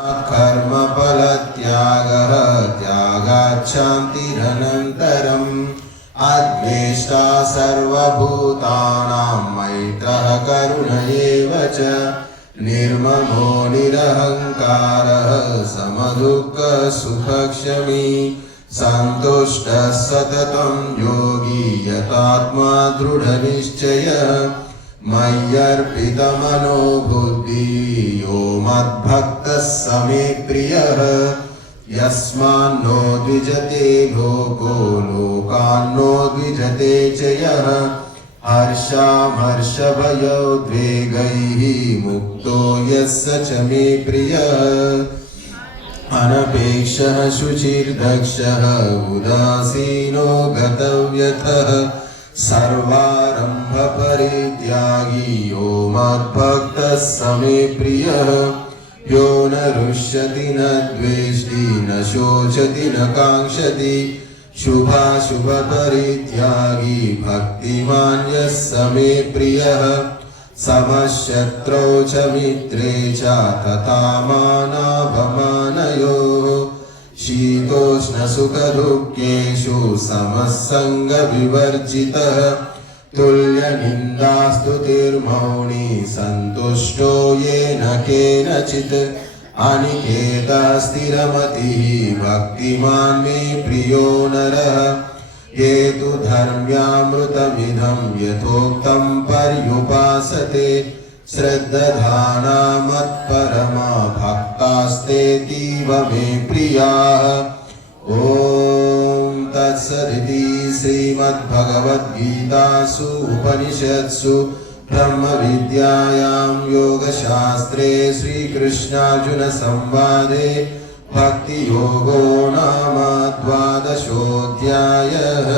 कर्मफलत्यागः त्यागाच्छान्तिरनन्तरम् अद्वेष्टा सर्वभूतानां मैत्रः करुण एव च निर्ममो निरहङ्कारः समदुःखसुखक्षमी सन्तुष्टः सततं योगी यतात्मा दृढनिश्चयः मय्यर्पितमनो बुद्धिः यो मद्भक्तः स मे प्रियः यस्मान्नो द्विजते लोको लोकान्नो द्विजते च यः हर्षामर्षभयोद्वेगैः मुक्तो यस्य च मे प्रियः अनपेक्षः शुचिर्दक्षः उदासीनो गतव्यथः सर्वारम्भपरित्यागी यो मद्भक्तः स मे प्रियः यो न रुष्यति न द्वेष्टि न शोचति न काङ्क्षति शुभाशुभपरित्यागी भक्तिमान् यः स मे प्रियः समशत्रौ च मित्रे च तथा मानापमानयोः शीतोष्णसुखदुःखेषु समसङ्गविवर्जितः तुल्यनिन्दास्तुतिर्मौनी सन्तुष्टो येन केनचित् अनिकेतः स्थिरमतिः भक्तिमान् मे प्रियो नरः ये तु धर्म्यामृतमिदं यथोक्तं पर्युपासते श्रद्धाना मत्परमा भक्तास्तेतीव मे प्रियाः। ॐ तत्सदिति श्रीमद्भगवद्गीतासु उपनिषत्सु ब्रह्मविद्यायां योगशास्त्रे श्रीकृष्णार्जुनसंवादे भक्तियोगो नाम द्वादशोऽध्यायः।